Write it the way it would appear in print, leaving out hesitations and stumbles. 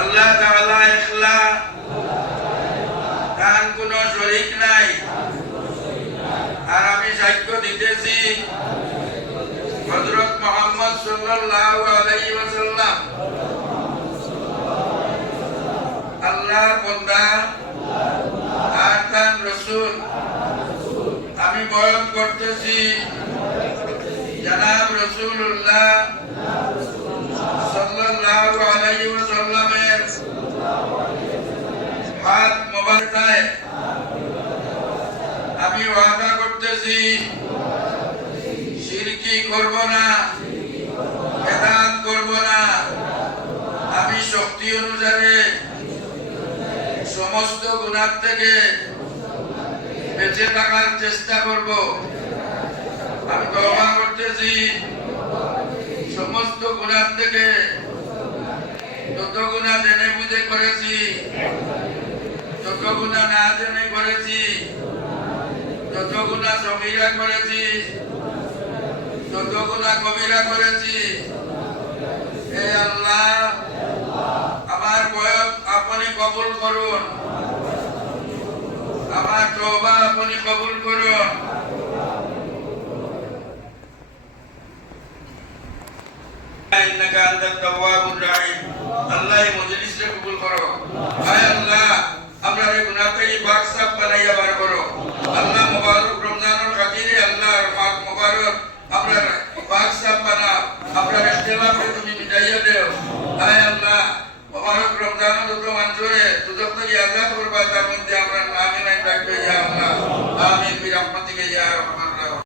আল্লাহ তাআলা একলা, তার কোনো শরীক নাই। আর আমি সাক্ষ্য দিতেছি হযরত মুহাম্মদ সাল্লাল্লাহু আলাইহি ওয়াসাল্লাম আল্লাহর বান্দা আর তার রাসূল। আমি বয়ান করতেছি জনাব রাসূলুল্লাহ সাল্লাল্লাহু আলাইহি ওয়াসাল্লামের হাত মোবারকায় আমি ওয়াদা করতেছি শিরকি করব না, বেদাত করব না। আমি শক্তি অনুসারে সমস্ত গুনাহ থেকে বেঁচে থাকার চেষ্টা করব। আমি তওবা করতেছি সমস্ত গুনাহ থেকে, যত গুনাহ জেনে বুঝে করেছি, যত গুনাহ না জেনে করেছি, যত গুনাহ সগীরা করেছি, যত গুনাহ কবিরা করেছি, হে আল্লাহ আমার বয়ান আপনি কবুল করুন, আমার তওবা আপনি কবুল করুন। ইন্নাকা আনতাত তাওয়াবুর রহিম। আল্লাহ এই মজলিসকে কবুল করো। হে আল্লাহ আমরা এই গুনাহ থেকে পাক সাফ বানাইয়া বার করো। আল্লাহ মুবারক